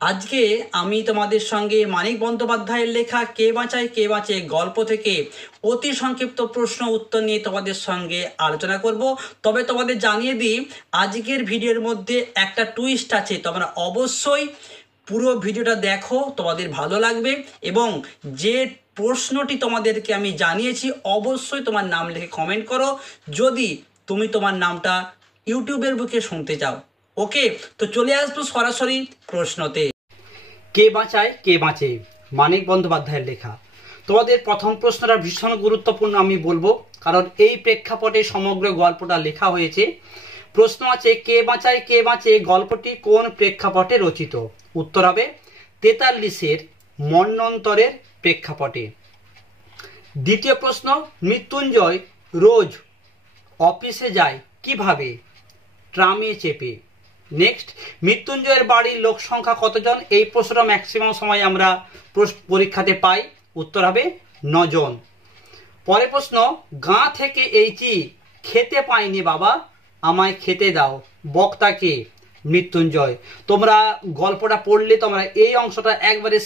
আজকে আমি তোমাদের সঙ্গে মানিক বন্দ্যোপাধ্যায়ের লেখা কে বাঁচায় কে বাঁচে গল্প থেকে অতি সংক্ষিপ্ত প্রশ্ন উত্তর নিয়ে তোমাদের সঙ্গে আলোচনা করব। তবে তোমাদের জানিয়ে দিই, আজকের ভিডিওর মধ্যে একটা টুইস্ট আছে, তোমরা অবশ্যই পুরো ভিডিওটা দেখো, তোমাদের ভালো লাগবে। এবং যে প্রশ্নটি তোমাদেরকে আমি জানিয়েছি অবশ্যই তোমার নাম লিখে কমেন্ট করো যদি তুমি তোমার নামটা ইউটিউবের বুকে শুনতে চাও। ওকে, তো চলে আসবো সরাসরি প্রশ্নতে। কে বাঁচায় কে বাঁচে মানিক বন্দ্যোপাধ্যায়ের লেখা। তোমাদের প্রথম প্রশ্নটা ভীষণ গুরুত্বপূর্ণ আমি বলবো, কারণ এই প্রেক্ষাপটে সমগ্র গল্পটা লেখা হয়েছে। প্রশ্ন আছে, কে বাঁচায় কে বাঁচে গল্পটি কোন প্রেক্ষাপটে রচিত? উত্তর হবে 43-এর মন্বন্তরের প্রেক্ষাপটে। দ্বিতীয় প্রশ্ন, মৃত্যুঞ্জয় রোজ অফিসে যায় কিভাবে? ট্রামে চেপে। নেক্সট, মৃত্যুঞ্জয়ের বাড়ির লোক সংখ্যা কতজন? এই প্রশ্নটা ম্যাক্সিমাম সময় আমরা পরীক্ষাতে পাই। উত্তর হবে 9 জন। পরের প্রশ্ন, গাঁ থেকে এইচি খেতে পাইনি বাবা, আমায় খেতে দাও, বক্তাকে? মৃত্যুঞ্জয়। তোমরা গল্পটা পড়লে তোমরা এই অংশটা একবারে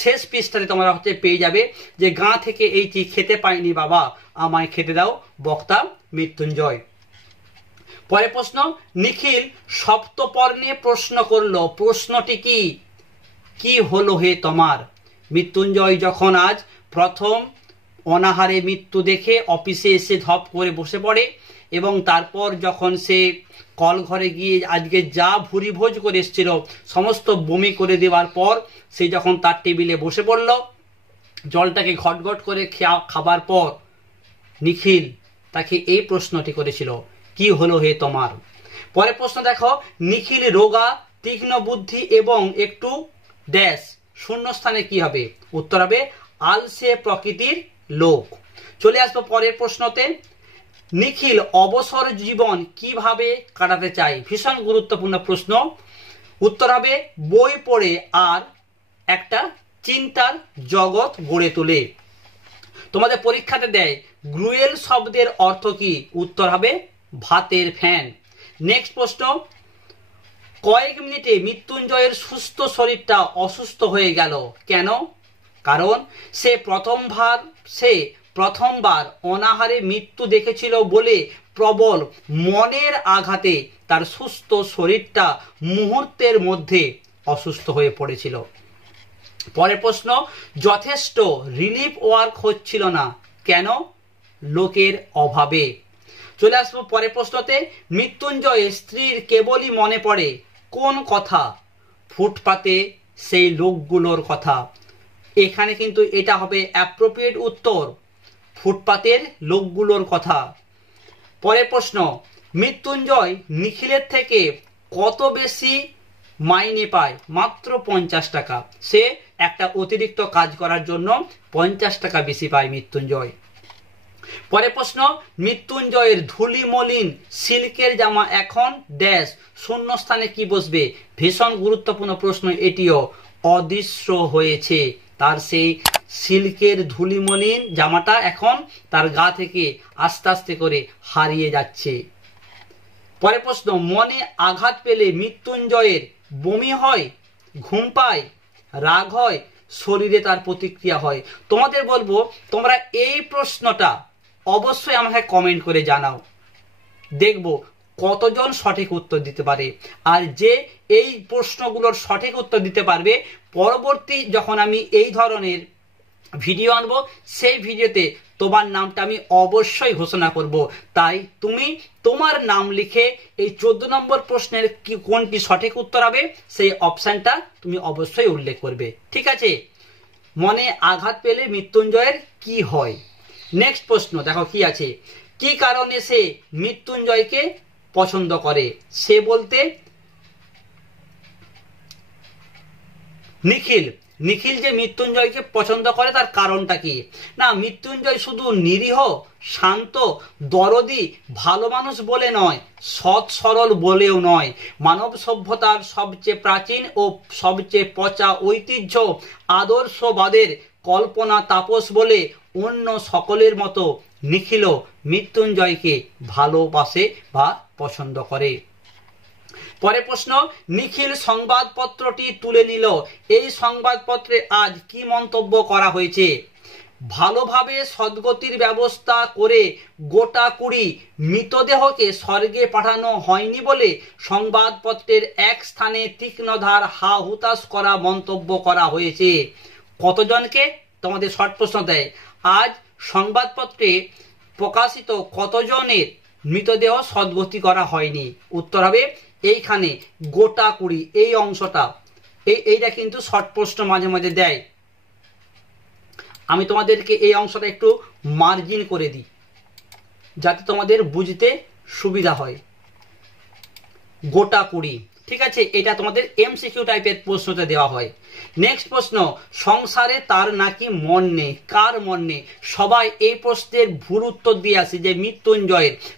শেষ পৃষ্ঠাতে তোমরা পেয়ে যাবে যে গাঁ থেকে এইচি খেতে পাইনি বাবা, আমায় খেতে দাও, বক্তা মৃত্যুঞ্জয়। পরের প্রশ্ন, নিখিল সপ্তপর্ণে প্রশ্ন করলো, প্রশ্নটি কি? কি হলো হে তোমার? মৃত্যুঞ্জয় যখন আজ প্রথম অনাহারে মৃত্যু দেখে অফিসে এসে ধপ করে বসে পড়ে এবং তারপর যখন সে কল ঘরে গিয়ে আজকে যা ভুরি ভোজ করে এসেছিল সমস্ত বমি করে দেওয়ার পর সে যখন তার টেবিলে বসে পড়ল, জলটাকে ঘটঘট করে খাবার পর নিখিল তাকে এই প্রশ্নটি করেছিল, কি হলো হে তোমার? পরের প্রশ্ন দেখো, নিখিল রোগা, তীক্ষ্ণ বুদ্ধি এবং একটু ড্যাশ, শূন্যস্থানে কি হবে? উত্তর হবে আলসে প্রকৃতির লোক। চলে আসবো পরের প্রশ্নতে। নিখিল অবসর জীবন কিভাবে কাটাতে চায়? ভীষণ গুরুত্বপূর্ণ প্রশ্ন। উত্তর হবে বই পড়ে আর একটা চিন্তার জগৎ গড়ে তোলে। তোমাদের পরীক্ষাতে দেয় গ্রুয়েল শব্দের অর্থ কি? উত্তর হবে ভাতের ফ্যান। নেক্সট প্রশ্ন, কয়েক মিনিটে মৃত্যুঞ্জয়ের সুস্থ শরীরটা অসুস্থ হয়ে গেল কেন? কারণ সে প্রথমবার অনাহারে মৃত্যু দেখেছিল বলে প্রবল মনের আঘাতে তার সুস্থ শরীরটা মুহূর্তের মধ্যে অসুস্থ হয়ে পড়েছিল। পরের প্রশ্ন, যথেষ্ট রিলিফ ওয়ার্ক হচ্ছিল না কেন? লোকের অভাবে। চলে আসবো পরের প্রশ্নতে। মৃত্যুঞ্জয়ের স্ত্রীর কেবলই মনে পড়ে কোন কথা? ফুটপাতে সেই লোকগুলোর কথা। এখানে কিন্তু এটা হবে অ্যাপ্রোপ্রিয়েট উত্তর, ফুটপাতের লোকগুলোর কথা। পরের প্রশ্ন, মৃত্যুঞ্জয় নিখিলের থেকে কত বেশি মাইনে পায়? মাত্র 50 টাকা। সে একটা অতিরিক্ত কাজ করার জন্য 50 টাকা বেশি পায় মৃত্যুঞ্জয়। পরের প্রশ্ন, মৃত্যুঞ্জয়ের ধুলি মলিন সিল্কের জামা এখন ড্যাশ, শূন্যস্থানে কি বসবে? ভীষণ গুরুত্বপূর্ণ প্রশ্ন এটিও, অদৃশ্য হয়েছে। তার সেই সিল্কের ধুলি মলিন জামাটা এখন তার গা থেকে আস্তে আস্তে করে হারিয়ে যাচ্ছে। পরের প্রশ্ন, মনে আঘাত পেলে মৃত্যুঞ্জয়ের বমি হয়, ঘুম পায়, রাগ হয়, শরীরে তার প্রতিক্রিয়া হয়? তোমাদের বলবো তোমরা এই প্রশ্নটা অবশ্যই আমাকে কমেন্ট করে জানাও, দেখবো কতজন সঠিক উত্তর দিতে পারে। আর যে এই প্রশ্নগুলোর সঠিক উত্তর দিতে পারবে, পরবর্তী যখন আমি এই ধরনের ভিডিও আনবো সেই ভিডিওতে তোমার নামটা আমি অবশ্যই ঘোষণা করব। তাই তুমি তোমার নাম লিখে এই 14 নম্বর প্রশ্নের কোনটি সঠিক উত্তর হবে সেই অপশানটা তুমি অবশ্যই উল্লেখ করবে, ঠিক আছে? মনে আঘাত পেলে মৃত্যুঞ্জয়ের কি হয়? নেক্সট প্রশ্ন দেখো কি আছে, কি কারণে সে মৃত্যুঞ্জয়কে পছন্দ করে? সে বলতে নিখিল যে মৃত্যুঞ্জয়কে পছন্দ করে তার কারণটা কি? না, মৃত্যুঞ্জয় শুধু নিরীহ, শান্ত, দরদি, ভালো মানুষ বলে নয়, সৎ সরল বলেও নয়। মানব সভ্যতার সবচেয়ে প্রাচীন ও সবচেয়ে পচা ঐতিহ্য আদর্শবাদের কল্পনা তাপস বলে অন্য সকলের মতো নিখিলও মৃত্যুঞ্জয়কে ভালোবাসে বা পছন্দ করে। পরের প্রশ্ন, নিখিল সংবাদপত্রটি তুলে নিল, এই সংবাদপত্রে আজ কি মন্তব্য করা হয়েছে? ভালোভাবে সদ্গতির ব্যবস্থা করে গোটা 20 মৃতদেহকে স্বর্গে পাঠানো হয়নি বলে সংবাদপত্রের এক স্থানে তীক্ষ্ণধার হা হুতাশ করা মন্তব্য করা হয়েছে। কতজনকে? তোমাদের শর্ট প্রশ্ন দেয়, আজ সংবাদপত্রে প্রকাশিত কতজনের মৃতদেহ সদ্গতি করা হয়নি? উত্তর হবে এইখানে গোটা 20, এই অংশটা, এইটা কিন্তু শর্ট প্রশ্ন মাঝে মাঝে দেয়। আমি তোমাদেরকে এই অংশটা একটু মার্জিন করে দিই যাতে তোমাদের বুঝতে সুবিধা হয়। গোটা 20, ঠিক আছে, এটা তোমাদের এমসিকিউ টাইপের প্রশ্নতে দেওয়া হয়। নেক্সট প্রশ্ন, সংসারে তার নাকি মন নেই, কার মন নেই? সবাই এই প্রশ্নের ভুল উত্তর দিয়ে আসে যে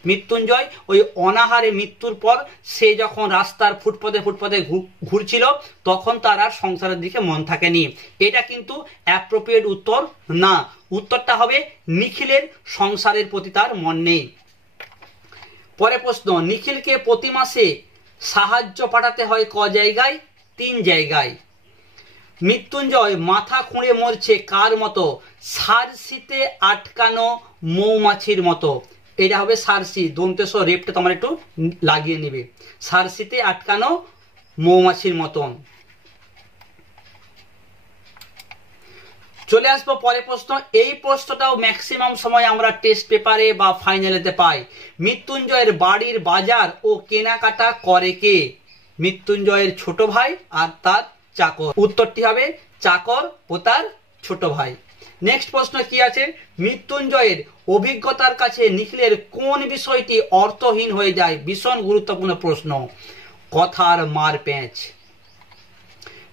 মৃত্যুঞ্জয় ওই অনাহারে মৃত্যুর পর সে যখন রাস্তার ফুটপাতে ঘুরছিল তখন তার আর সংসারের দিকে মন থাকেনি। এটা কিন্তু অ্যাপ্রোপ্রিয়েট উত্তর না। উত্তরটা হবে নিখিলের সংসারের প্রতি তার মন নেই। পরে প্রশ্ন, নিখিলকে প্রতি মাসে সাহায্য পাঠাতে হয় ক জায়গায়? 3 জায়গায়। মৃত্যুঞ্জয় মাথা খুঁড়ে মরছে কার মতো? সারসিতে আটকানো মৌমাছির মতো। এটা হবে সারসি, দন্তেস রেপটা তোমার একটু লাগিয়ে নেবে, সারসিতে আটকানো মৌমাছির মতন। চলে আসবো পরের প্রশ্ন। এই প্রশ্নটাও ম্যাক্সিমাম সময় আমরা টেস্ট পেপারে বা ফাইনালেতে পাই। মৃত্যুঞ্জয়ের বাড়ির বাজার ও কেনাকাটা করে কে? মৃত্যুঞ্জয়ের ছোট ভাই আর তার চাকর। উত্তরটি হবে চাকর ও তার ছোট ভাই। নেক্সট প্রশ্ন কি আছে? মৃত্যুঞ্জয়ের অভিজ্ঞতার কাছে নিখিলের কোন বিষয়টি অর্থহীন হয়ে যায়? ভীষণ গুরুত্বপূর্ণ প্রশ্ন, কথার মার প্যাঁচ।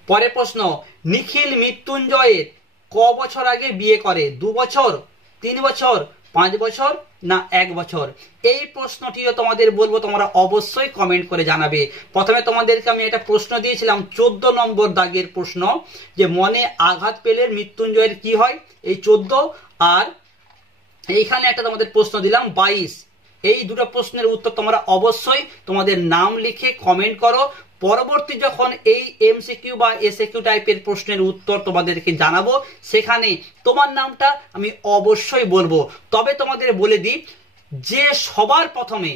পরের প্রশ্ন, নিখিল মৃত্যুঞ্জয়ের ক বছর আগে বিয়ে করে? 2 বছর, 3 বছর, 5 বছর না 1 বছর? এই প্রশ্নটিও তোমাদের বলবো, তোমরা অবশ্যই কমেন্ট করে জানাবে। প্রথমে তোমাদেরকে আমি একটা প্রশ্ন দিয়েছিলাম 14 নম্বর দাগের প্রশ্ন, যে মনে আঘাত পেলে মৃত্যুঞ্জয়ের কি হয়, এই 14, আর এইখানে একটা তোমাদের প্রশ্ন দিলাম 22। এই দুটো প্রশ্নের উত্তর তোমরা অবশ্যই তোমাদের নাম লিখে কমেন্ট করো। পরবর্তী যখন এই এমসিকিউ বা এসএকিউ টাইপের প্রশ্নের উত্তর তোমাদেরকে জানাবো, সেখানে তোমার নামটা আমি অবশ্যই বলবো। তবে তোমাদের বলে দিই, যে সবার প্রথমে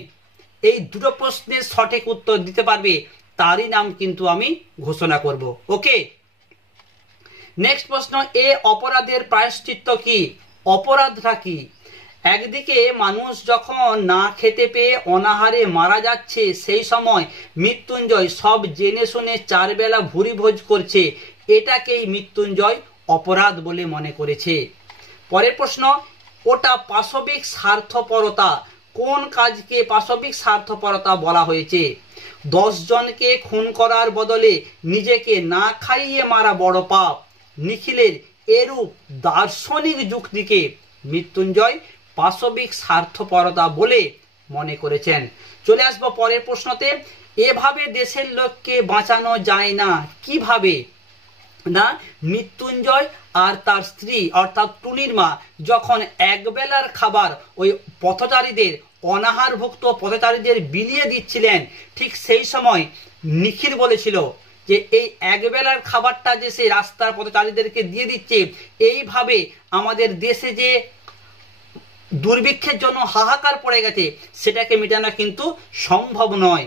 এই দুটো প্রশ্নের সঠিক উত্তর দিতে পারবে তারই নাম কিন্তু আমি ঘোষণা করব। ওকে, নেক্সট প্রশ্ন, এ অপরাধের প্রায়শ্চিত্ত কি? অপরাধটা কি? একদিকে মানুষ যখন না খেতে পেয়ে অনাহারে মারা যাচ্ছে, সেই সময় মৃত্যুঞ্জয় সব জেনে শুনে 4 বেলা ভুরি ভোজ করছে, এটাকেই মৃত্যুঞ্জয় অপরাধ বলে মনে করেছে। পরের প্রশ্ন, ওটা পাশবিক স্বার্থপরতা, কোন কাজকে পাশবিক স্বার্থপরতা বলা হয়েছে? 10 জনকে খুন করার বদলে নিজেকে না খাইয়ে মারা বড় পাপ। নিখিলের এরূপ দার্শনিক যুক্তিকে মৃত্যুঞ্জয় পাশবিক স্বার্থপরতা বলে মনে করেছেন। চলে আসবো পরের প্রশ্নতে, এভাবে দেশের লোককে বাঁচানো যায় না, কিভাবে? না, মৃত্যুঞ্জয় আর তার স্ত্রী অর্থাৎ টুনির মা যখন একবেলার খাবার ওই পথচারীদের, অনাহারভুক্ত পথচারীদের বিলিয়ে দিচ্ছিলেন, ঠিক সেই সময় নিখিল বলেছিল যে এই একবেলার খাবারটা যে সেই রাস্তার পথচারীদেরকে দিয়ে দিচ্ছে, এইভাবে আমাদের দেশে যে দুর্ভিক্ষের জন্য হাহাকার পড়ে গেছে সেটাকে মেটানো কিন্তু সম্ভব নয়।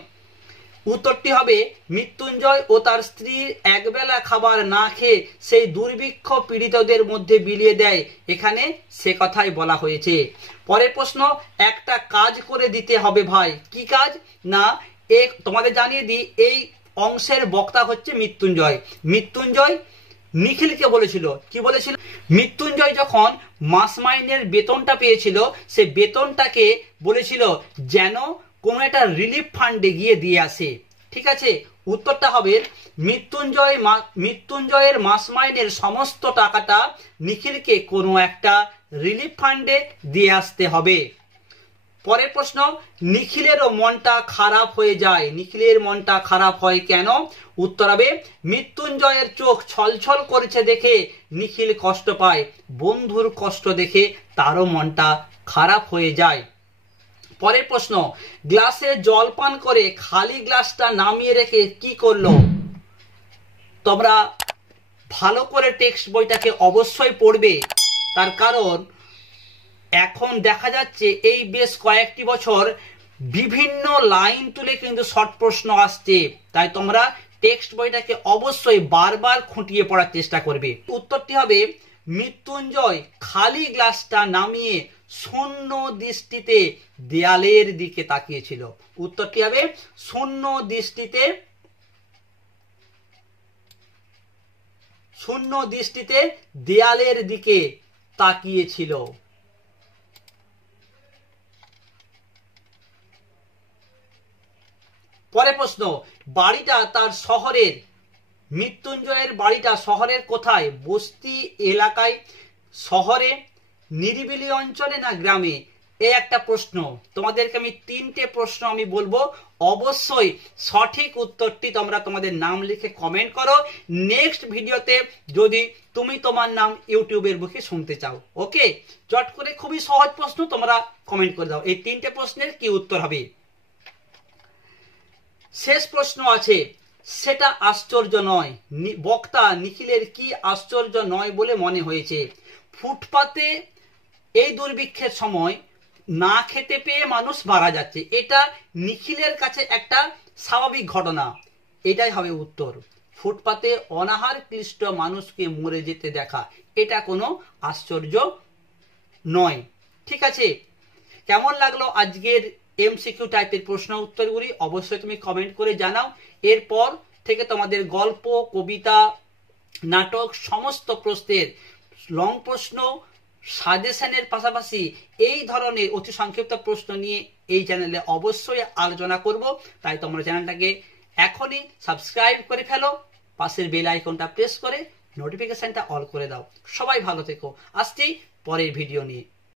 উত্তরটি হবে মৃত্যুঞ্জয় ও তার স্ত্রীর একবেলা খাবার না খেয়ে সেই দুর্ভিক্ষ পীড়িতদের মধ্যে বিলিয়ে দেয়, এখানে সে কথাই বলা হয়েছে। পরের প্রশ্ন, একটা কাজ করে দিতে হবে ভাই, কি কাজ? না, তোমাদের জানিয়ে দিই, এই অংশের বক্তা হচ্ছে মৃত্যুঞ্জয়। মৃত্যুঞ্জয় নিখিলকে বলেছিল, কি বলেছিল? মৃত্যুঞ্জয় যখন মাস মাইনের বেতনটা পেয়েছিল, সে বেতনটাকে বলেছিল যেন কোনো একটা রিলিফ ফান্ডে গিয়ে দিয়ে আসে। ঠিক আছে, উত্তরটা হবে মৃত্যুঞ্জয়ের মাস মাইনের সমস্ত টাকাটা নিখিলকে কোনো একটা রিলিফ ফান্ডে দিয়ে আসতে হবে। পরের প্রশ্ন, নিখিলেরও মনটা খারাপ হয়ে যায়, নিখিলের মনটা খারাপ হয় কেন? উত্তর হবে মৃত্যুঞ্জয়ের চোখ ছলছল করেছে দেখে নিখিল কষ্ট পায়, বন্ধুর কষ্ট দেখে তারও মনটা খারাপ হয়ে যায়। পরের প্রশ্ন, গ্লাসে জল পান করে খালি গ্লাসটা নামিয়ে রেখে কি করলো? তোমরা ভালো করে টেক্সট বইটাকে অবশ্যই পড়বে, তার কারণ এখন দেখা যাচ্ছে এই বেশ কয়েকটি বছর বিভিন্ন লাইন তুলে কিন্তু শর্ট প্রশ্ন আসছে, তাই তোমরা টেক্সট বইটাকে অবশ্যই বারবার খুঁটিয়ে পড়ার চেষ্টা করবে। উত্তরটি হবে মৃত্যুঞ্জয় খালি গ্লাসটা নামিয়ে শূন্য দৃষ্টিতে দেয়ালের দিকে তাকিয়েছিল। উত্তরটি হবে শূন্য দৃষ্টিতে দেয়ালের দিকে তাকিয়েছিল। পরের প্রশ্ন, বাড়িটা তার শহরের, মৃত্যুঞ্জয়ের বাড়িটা শহরের কোথায়? বস্তি এলাকায়, শহরে, নিরিবিলি অঞ্চলে না গ্রামে? এই একটা প্রশ্ন। তোমাদেরকে আমি তিনটে প্রশ্ন আমি বলবো, অবশ্যই সঠিক উত্তরটি তোমরা তোমাদের নাম লিখে কমেন্ট করো। নেক্সট ভিডিওতে যদি তুমি তোমার নাম ইউটিউবের বুকে শুনতে চাও, ওকে? চট করে খুবই সহজ প্রশ্ন, তোমরা কমেন্ট করে দাও এই তিনটে প্রশ্নের কি উত্তর হবে। শেষ প্রশ্ন আছে, সেটা আশ্চর্য নয়। বক্তা নিখিলের কি আশ্চর্য নয় বলে মনে হয়েছে? ফুটপাতে এই দুর্ভিক্ষের সময় না খেতে পেয়ে মানুষ মারা যাচ্ছে, এটা নিখিলের কাছে একটা স্বাভাবিক ঘটনা, এটাই হবে উত্তর। ফুটপাতে অনাহার ক্লিষ্ট মানুষকে মরে যেতে দেখা, এটা কোনো আশ্চর্য নয়। ঠিক আছে, কেমন লাগলো আজকের এমসিকিউ টাইপের প্রশ্ন উত্তরগুলি? অবশ্যই তুমি কমেন্ট করে জানাও। এরপর থেকে তোমাদের গল্প, কবিতা, নাটক সমস্ত প্রশ্নের লং প্রশ্ন, সাজেশনের পাশাপাশি এই ধরনের অতি সংক্ষিপ্ত প্রশ্ন নিয়ে এই চ্যানেলে অবশ্যই আলোচনা করব। তাই তোমরা চ্যানেলটাকে এখনই সাবস্ক্রাইব করে ফেলো, পাশের বেল আইকনটা প্রেস করে নোটিফিকেশনটা অল করে দাও। সবাই ভালো থেকো, আসছি পরের ভিডিও নিয়ে।